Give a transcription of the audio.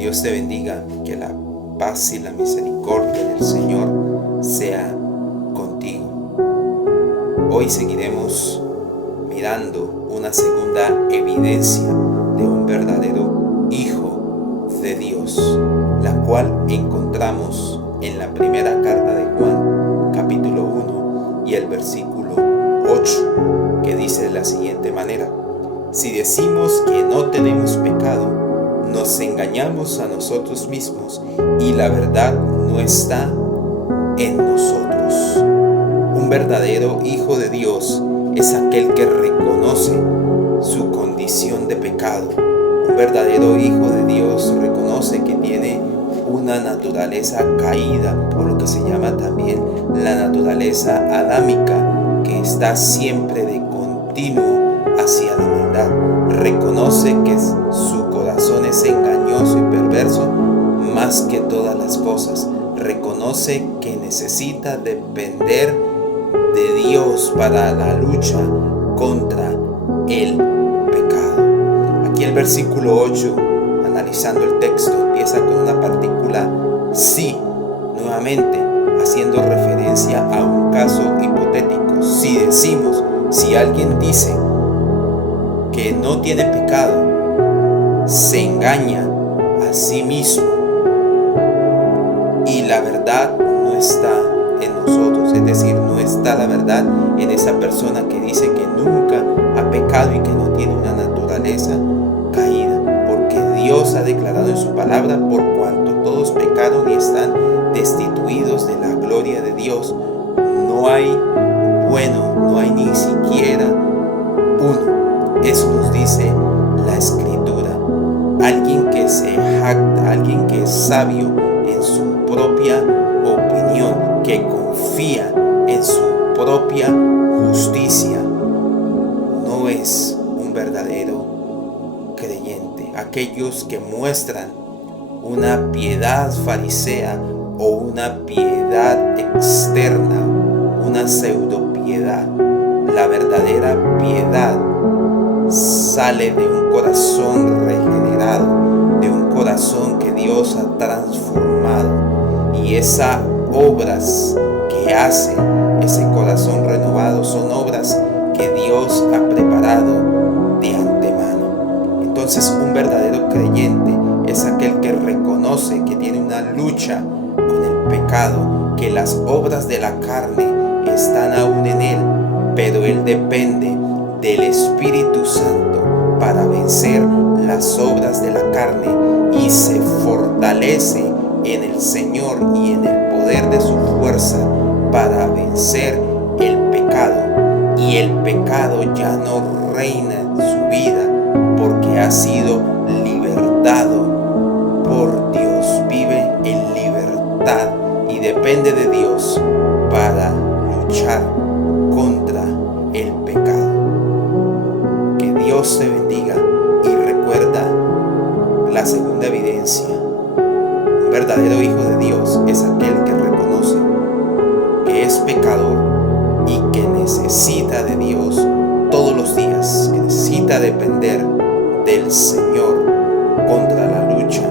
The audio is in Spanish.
Dios te bendiga, que la paz y la misericordia del Señor sea contigo. Hoy seguiremos mirando una segunda evidencia de un verdadero Hijo de Dios, la cual encontramos en la primera carta de Juan, capítulo 1 y el versículo 8, que dice de la siguiente manera: si decimos que no tenemos pecado, nos engañamos a nosotros mismos y la verdad no está en nosotros. Un verdadero Hijo de Dios es aquel que reconoce su condición de pecado. Un verdadero Hijo de Dios reconoce que tiene una naturaleza caída, o lo que se llama también la naturaleza adámica, que está siempre de continuo hacia la maldad. Reconoce que su corazón es engañoso y perverso más que todas las cosas. Reconoce que necesita depender de Dios para la lucha contra el pecado. Aquí el versículo 8, analizando el texto, empieza con una partícula sí, nuevamente haciendo referencia a un caso hipotético. Si decimos, si alguien dice que no tiene pecado, se engaña a sí mismo y la verdad no está en nosotros. Es decir, no está la verdad en esa persona que dice que nunca ha pecado y que no tiene una naturaleza caída, porque Dios ha declarado en su palabra: por cuanto todos pecaron y están destituidos de la gloria de Dios, no hay bueno, no hay ni siquiera uno. Eso nos dice la Escritura. Alguien que se jacta, alguien que es sabio en su propia opinión, que confía en su propia justicia, no es un verdadero creyente. Aquellos que muestran una piedad farisea o una piedad externa, una pseudo piedad, la verdadera piedad sale de un corazón regenerado, de un corazón que Dios ha transformado, y esas obras que hace ese corazón renovado son obras que Dios ha preparado de antemano. Entonces, un verdadero creyente es aquel que reconoce que tiene una lucha con el pecado, que las obras de la carne están aún en él, pero él depende del Espíritu Santo para vencer las obras de la carne y se fortalece en el Señor y en el poder de su fuerza para vencer el pecado. Y el pecado ya no reina en su vida porque ha sido libertado por Dios. Vive en libertad y depende de Dios para luchar contra el pecado. Que Dios te bendiga y recuerda la segunda evidencia. Un verdadero Hijo de Dios es aquel que reconoce que es pecador y que necesita de Dios todos los días, que necesita depender del Señor contra la lucha